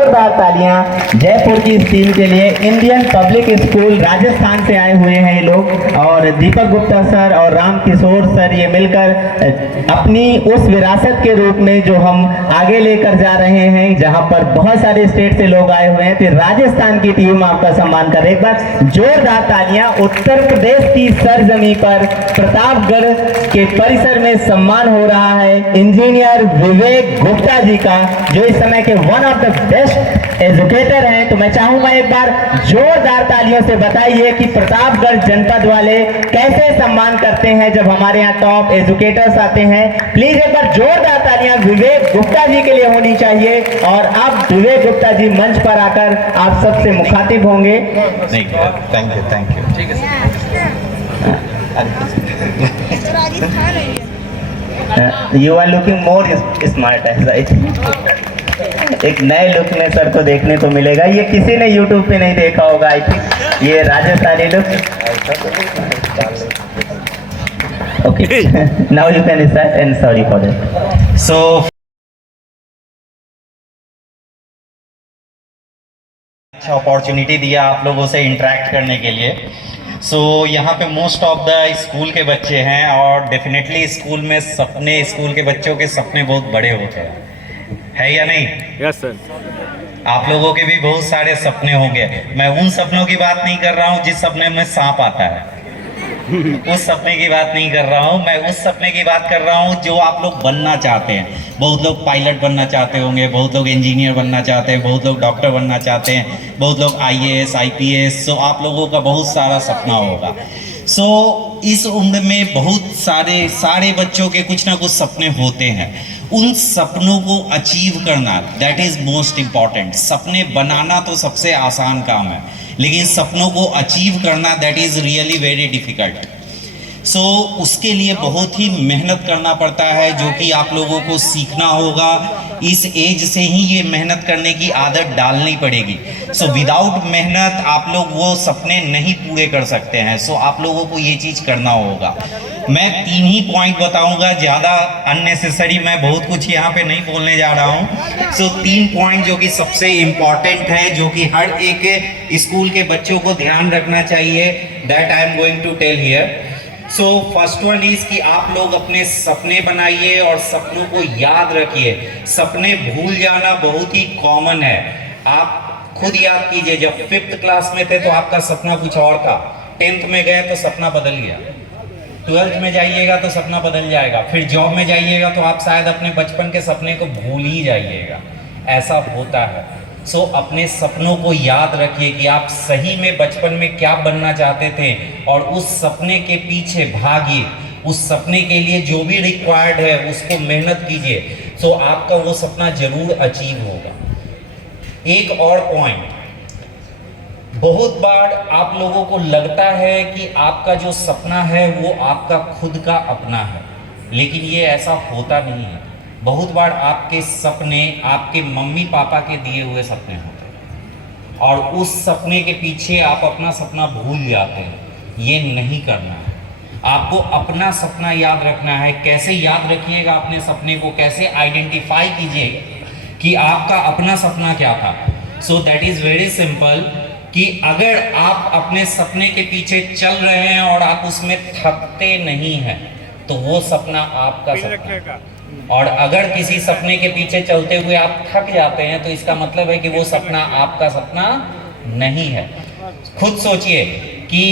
जोरदार तालियां जयपुर की इस टीम के लिए। इंडियन पब्लिक स्कूल राजस्थान से आए हुए हैं ये लोग, और दीपक गुप्ता सर और राम किशोर सर ये मिलकर अपनी उस विरासत के रूप में जो हम आगे लेकर जा रहे हैं, जहां पर बहुत सारे स्टेट से लोग आए हुए हैं, तो राजस्थान की टीम आपका सम्मान कर। एक बार जोरदार तालियां। उत्तर प्रदेश की सरजमी पर प्रतापगढ़ के परिसर में सम्मान हो रहा है इंजीनियर विवेक गुप्ता जी का, जो इस समय के one of the best educator हैं। तो मैं चाहूंगा एक बार जोरदार तालियों से बताइए कि प्रतापगढ़ जनपद वाले कैसे सम्मान करते हैं जब हमारे यहाँ टॉप एजुकेटर्स आते हैं। प्लीज एक बार जोरदार तालियां विवेक गुप्ता जी के लिए होनी चाहिए। और अब विवेक गुप्ता जी मंच पर आकर आप सबसे मुखातिब होंगे। Thank you. ठीक है। You are looking more smart है, राइट। एक नए लुक में सर को देखने को मिलेगा, ये किसी ने YouTube पे नहीं देखा होगा आई थिंक, ये Rajasthani look. Okay, now you can start and sorry for that. So अच्छा अपॉर्चुनिटी दिया आप लोगों से इंटरेक्ट करने के लिए। यहाँ पे मोस्ट ऑफ द स्कूल के बच्चे हैं, और डेफिनेटली स्कूल में सपने, स्कूल के बच्चों के सपने बहुत बड़े होते हैं, है या नहीं? Yes sir. आप लोगों के भी बहुत सारे सपने होंगे। मैं उन सपनों की बात नहीं कर रहा हूँ जिस सपने में सांप आता है उस सपने की बात नहीं कर रहा हूँ। मैं उस सपने की बात कर रहा हूँ जो आप लोग बनना चाहते हैं। बहुत लोग पायलट बनना चाहते होंगे, बहुत लोग इंजीनियर बनना चाहते हैं, बहुत लोग डॉक्टर बनना चाहते हैं, बहुत लोग IAS IPS। सो आप लोगों का बहुत सारा सपना होगा। इस उम्र में बहुत सारे बच्चों के कुछ ना कुछ सपने होते हैं। उन सपनों को अचीव करना, दैट इज मोस्ट इम्पॉर्टेंट। सपने बनाना तो सबसे आसान काम है, लेकिन सपनों को अचीव करना that is really very difficult. उसके लिए बहुत ही मेहनत करना पड़ता है, जो कि आप लोगों को सीखना होगा। इस एज से ही ये मेहनत करने की आदत डालनी पड़ेगी। विदाउट मेहनत आप लोग वो सपने नहीं पूरे कर सकते हैं। आप लोगों को ये चीज़ करना होगा। मैं 3 ही पॉइंट बताऊंगा, ज़्यादा अननेसेसरी मैं बहुत कुछ यहाँ पे नहीं बोलने जा रहा हूँ। 3 पॉइंट जो कि सबसे इम्पॉर्टेंट है, जो कि हर एक स्कूल के बच्चों को ध्यान रखना चाहिए, that I am going to tell here. First one is कि आप लोग अपने सपने बनाइए और सपनों को याद रखिए। सपने भूल जाना बहुत ही कॉमन है। आप खुद याद कीजिए, जब 5th क्लास में थे तो आपका सपना कुछ और था, 10th में गए तो सपना बदल गया, 12th में जाइएगा तो सपना बदल जाएगा, फिर जॉब में जाइएगा तो आप शायद अपने बचपन के सपने को भूल ही जाइएगा। ऐसा होता है। अपने सपनों को याद रखिए कि आप सही में बचपन में क्या बनना चाहते थे, और उस सपने के पीछे भागिए। उस सपने के लिए जो भी रिक्वायर्ड है उसको मेहनत कीजिए। आपका वो सपना जरूर अचीव होगा। एक और पॉइंट, बहुत बार आप लोगों को लगता है कि आपका जो सपना है वो आपका खुद का अपना है, लेकिन ये ऐसा होता नहीं है। बहुत बार आपके सपने आपके मम्मी पापा के दिए हुए सपने होते हैं, और उस सपने के पीछे आप अपना सपना भूल जाते हैं। ये नहीं करना है। आपको अपना सपना याद रखना है। कैसे याद रखिएगा अपने सपने को, कैसे आइडेंटिफाई कीजिएगा कि आपका अपना सपना क्या था। दैट इज वेरी सिंपल, कि अगर आप अपने सपने के पीछे चल रहे हैं और आप उसमें थकते नहीं हैं, तो वो सपना आपका सपना है। और अगर किसी सपने के पीछे चलते हुए आप थक जाते हैं, तो इसका मतलब है कि वो सपना आपका सपना नहीं है। खुद सोचिए कि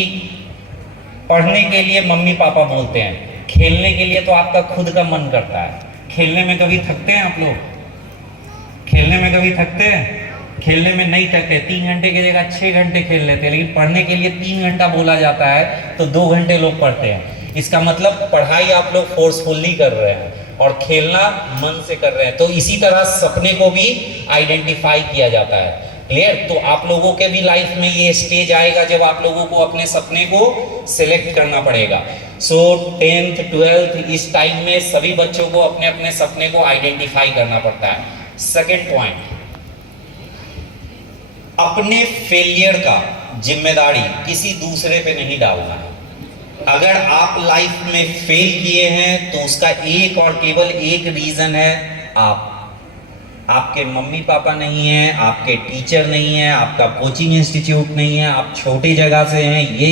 पढ़ने के लिए मम्मी पापा बोलते हैं, खेलने के लिए तो आपका खुद का मन करता है। खेलने में कभी थकते हैं आप लोग? खेलने में कभी थकते हैं? खेलने में नहीं थकते। 3 घंटे की जगह 6 घंटे खेल लेते हैं, लेकिन पढ़ने के लिए 3 घंटा बोला जाता है तो 2 घंटे लोग पढ़ते हैं। इसका मतलब पढ़ाई आप लोग फोर्सफुली कर रहे हैं और खेलना मन से कर रहे हैं। तो इसी तरह सपने को भी आइडेंटिफाई किया जाता है। क्लियर? तो आप लोगों के भी लाइफ में ये स्टेज आएगा जब आप लोगों को अपने सपने को सिलेक्ट करना पड़ेगा। 10th 12th इस टाइम में सभी बच्चों को अपने अपने सपने को आइडेंटिफाई करना पड़ता है। सेकेंड पॉइंट, अपने फेलियर का जिम्मेदारी किसी दूसरे पे नहीं डालना है। अगर आप लाइफ में फेल किए हैं तो उसका एक और केवल एक रीजन है, आप। आपके मम्मी पापा नहीं हैं, आपके टीचर नहीं हैं, आपका कोचिंग इंस्टीट्यूट नहीं है, आप छोटी जगह से हैं, ये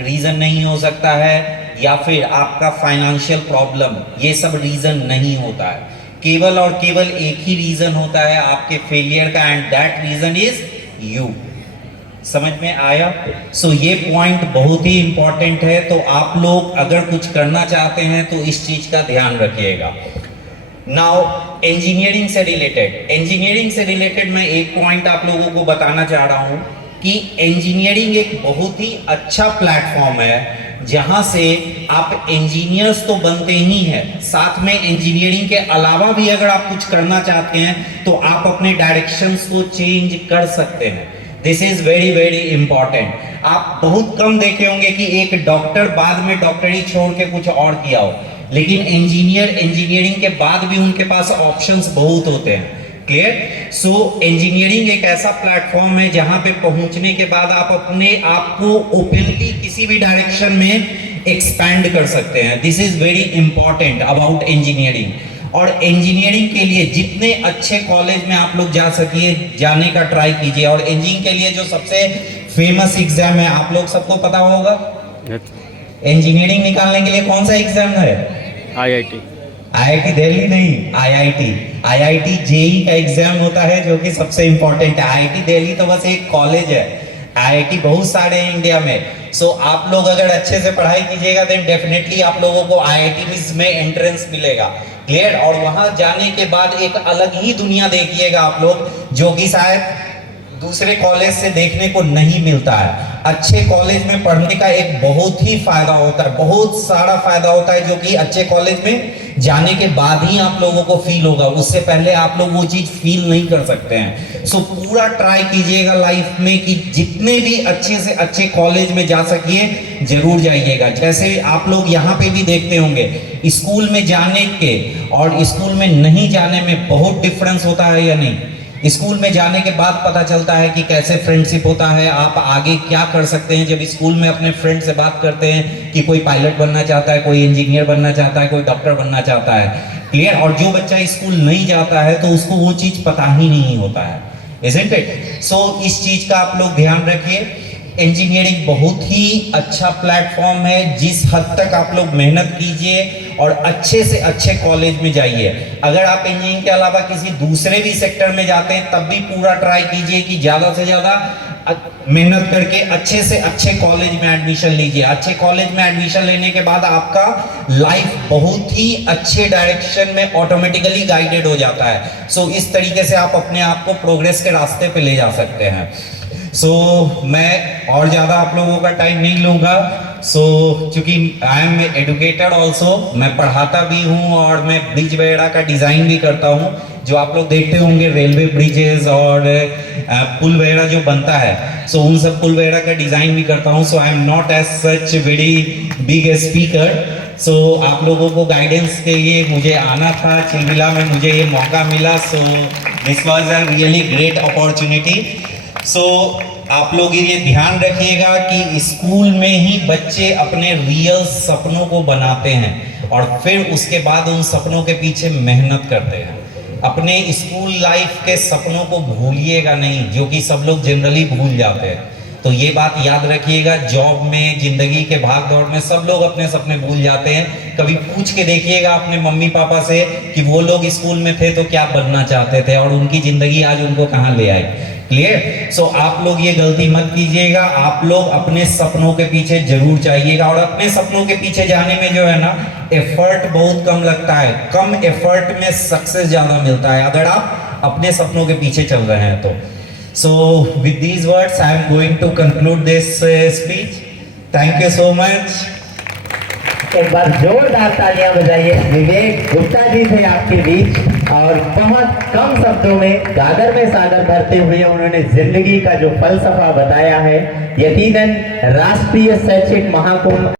रीज़न नहीं हो सकता है, या फिर आपका फाइनेंशियल प्रॉब्लम, ये सब रीज़न नहीं होता है। केवल और केवल एक ही रीज़न होता है आपके फेलियर का, and that reason is you. समझ में आया? सो ये पॉइंट बहुत ही इंपॉर्टेंट है। तो आप लोग अगर कुछ करना चाहते हैं तो इस चीज़ का ध्यान रखिएगा। नाउ इंजीनियरिंग से रिलेटेड मैं एक पॉइंट आप लोगों को बताना चाह रहा हूँ कि इंजीनियरिंग एक बहुत ही अच्छा प्लेटफॉर्म है जहाँ से आप इंजीनियर्स तो बनते ही हैं, साथ में इंजीनियरिंग के अलावा भी अगर आप कुछ करना चाहते हैं तो आप अपने डायरेक्शंस को चेंज कर सकते हैं। This is very very important. आप बहुत कम देखे होंगे कि एक डॉक्टर बाद में डॉक्टरी छोड़ के कुछ और किया हो, लेकिन इंजीनियरिंग के बाद भी उनके पास ऑप्शंस बहुत होते हैं। क्लियर? सो इंजीनियरिंग एक ऐसा प्लेटफॉर्म है जहां पे पहुंचने के बाद आप अपने आप को ओपनली किसी भी डायरेक्शन में एक्सपैंड कर सकते हैं। This is very important about engineering. और इंजीनियरिंग के लिए जितने अच्छे कॉलेज में आप लोग जा सकिए, जाने का ट्राई कीजिए। और इंजीनियरिंग के लिए जो सबसे फेमस एग्जाम है, आप लोग सबको पता होगा, इंजीनियरिंग निकालने के लिए कौन सा एग्जाम है? IIT दिल्ली नहीं, IIT JEE का एग्जाम होता है जो कि सबसे इंपॉर्टेंट है। IIT दिल्ली तो बस एक कॉलेज है, IIT बहुत सारे हैं इंडिया में। सो आप लोग अगर अच्छे से पढ़ाई कीजिएगा देन डेफिनेटली आप लोगों को IIT में एंट्रेंस मिलेगा। क्लियर? और वहां जाने के बाद एक अलग ही दुनिया देखिएगा आप लोग, जो कि शायद दूसरे कॉलेज से देखने को नहीं मिलता है। अच्छे कॉलेज में पढ़ने का एक बहुत ही फायदा होता है, बहुत सारा फायदा होता है, जो कि अच्छे कॉलेज में जाने के बाद ही आप लोगों को फील होगा। उससे पहले आप लोग वो चीज फील नहीं कर सकते हैं। सो पूरा ट्राई कीजिएगा लाइफ में कि जितने भी अच्छे से अच्छे कॉलेज में जा सकिए जरूर जाइएगा। जैसे आप लोग यहाँ पे भी देखते होंगे, स्कूल में जाने के और स्कूल में नहीं जाने में बहुत डिफरेंस होता है या नहीं? स्कूल में जाने के बाद पता चलता है कि कैसे फ्रेंडशिप होता है, आप आगे क्या कर सकते हैं। जब स्कूल में अपने फ्रेंड से बात करते हैं कि कोई पायलट बनना चाहता है, कोई इंजीनियर बनना चाहता है, कोई डॉक्टर बनना चाहता है। क्लियर? और जो बच्चा स्कूल नहीं जाता है तो उसको वो चीज पता ही नहीं होता है, इजंट इट? सो इस चीज का आप लोग ध्यान रखिए। इंजीनियरिंग बहुत ही अच्छा प्लेटफॉर्म है। जिस हद तक आप लोग मेहनत कीजिए और अच्छे से अच्छे कॉलेज में जाइए। अगर आप इंजीनियरिंग के अलावा किसी दूसरे भी सेक्टर में जाते हैं तब भी पूरा ट्राई कीजिए कि ज़्यादा से ज़्यादा मेहनत करके अच्छे से अच्छे कॉलेज में एडमिशन लीजिए। अच्छे कॉलेज में एडमिशन लेने के बाद आपका लाइफ बहुत ही अच्छे डायरेक्शन में ऑटोमेटिकली गाइडेड हो जाता है। सो इस तरीके से आप अपने आप को प्रोग्रेस के रास्ते पे ले जा सकते हैं। सो मैं और ज़्यादा आप लोगों का टाइम नहीं लूँगा। सो चूँकि आई एम एडुकेटेड ऑल्सो, मैं पढ़ाता भी हूँ और मैं ब्रिज वगैरह का डिज़ाइन भी करता हूँ। जो आप लोग देखते होंगे रेलवे ब्रिजेस और पुल वगैरह जो बनता है, सो उन सब पुल वगैरह का डिज़ाइन भी करता हूँ। So I am not as such very big speaker. So आप लोगों को गाइडेंस के लिए मुझे आना था, चिलबिला में मुझे ये मौका मिला। So this was a really great opportunity. So आप लोग ये ध्यान रखिएगा कि स्कूल में ही बच्चे अपने रियल सपनों को बनाते हैं और फिर उसके बाद उन सपनों के पीछे मेहनत करते हैं। अपने स्कूल लाइफ के सपनों को भूलिएगा नहीं, जो कि सब लोग जनरली भूल जाते हैं। तो ये बात याद रखिएगा। जॉब में, जिंदगी के भाग दौड़ में सब लोग अपने सपने भूल जाते हैं। कभी पूछ के देखिएगा अपने मम्मी पापा से कि वो लोग स्कूल में थे तो क्या बनना चाहते थे और उनकी जिंदगी आज उनको कहाँ ले आई। क्लियर? सो आप लोग ये गलती मत कीजिएगा। आप लोग अपने सपनों के पीछे जरूर जाइएगा और अपने सपनों के पीछे जाने में जो है ना, एफर्ट बहुत कम लगता है। कम एफर्ट में सक्सेस ज्यादा मिलता है अगर आप अपने सपनों के पीछे चल रहे हैं तो। So with these words I am going to conclude this speech. Thank you so much. एक बार जोरदार तालियां बजाइए विवेक गुप्ता जी थे आपके बीच। और बहुत कम शब्दों में गागर में सागर भरते हुए उन्होंने जिंदगी का जो फलसफा बताया है, यकीनन राष्ट्रीय शैक्षिक महाकुंभ